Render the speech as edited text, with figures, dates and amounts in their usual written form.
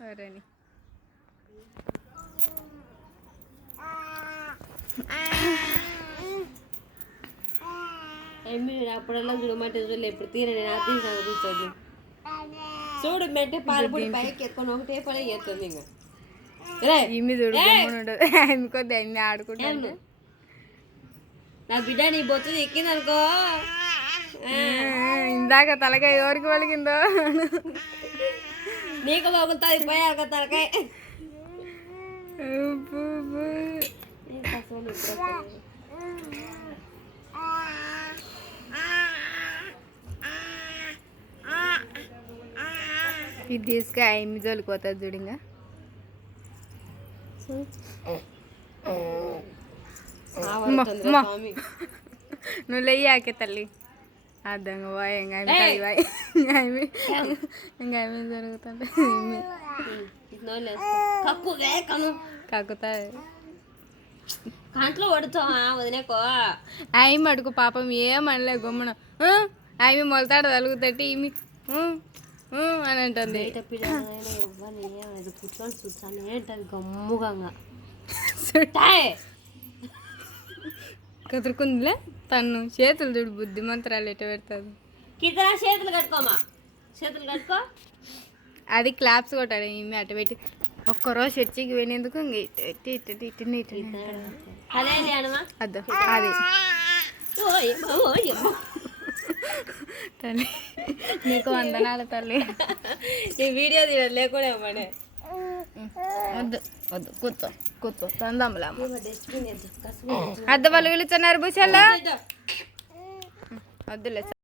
ఎవరని అప్పుడల్లా చూడమంటే చూడలే ఎప్పుడు తీర నేను అది తీసాను కూర్చోదు చూడు మెట్టే పాలు పొడి పైకి ఎక్కువ ఒకటే పని చేస్తుంది ఇంకా ఈమె చూడు ఉండదు ఆమె కొద్ది అన్ని ఆడుకుంటాను నా బిడ్డ నీ బొత్తు ఎక్కింది అనుకో ఇందాక తలకాయ ఎవరికి పలికిందో నీకు బాగుంటుంది పోయాక తలకాయ ఇది తీసుకు 5 తోలిపోతుంది చూడంగా నువ్వు లేయాకే తల్లి అర్థంగా పోయి ఇంకా జరుగుతుంటే కాకుతాయి కంట్లో పడుతావా వదిలేకో ఆమె అడుగు పాపం ఏమనలే గమ్మున ఆమె మొలతాడు తలుగుతట్టి ఈమె అని అంటుంది కూర్చొని చూస్తాను ఏంటది గమ్ముగా కదురుకుందిలే తను చేతులు చూడు బుద్ధి మంత్రాలు ఎట్ట పెడతాడు కింద చేతులు కట్టుకోమా చేతులు కట్టుకో అది క్లాప్స్ కొట్టాడు ఈమె అటు పెట్టి ఒక్కరోజు చర్చికి పోయినందుకు అద్దు అది తల్లి నీకు వందనాలు తల్లి ఈ వీడియో లేకుండా ఇవ్వడే వద్దు వద్దు కూర్చో కూర్చో తందమ్మలా అద్ద వాళ్ళు పిలుచున్నారు భూషాల్లో వద్దులే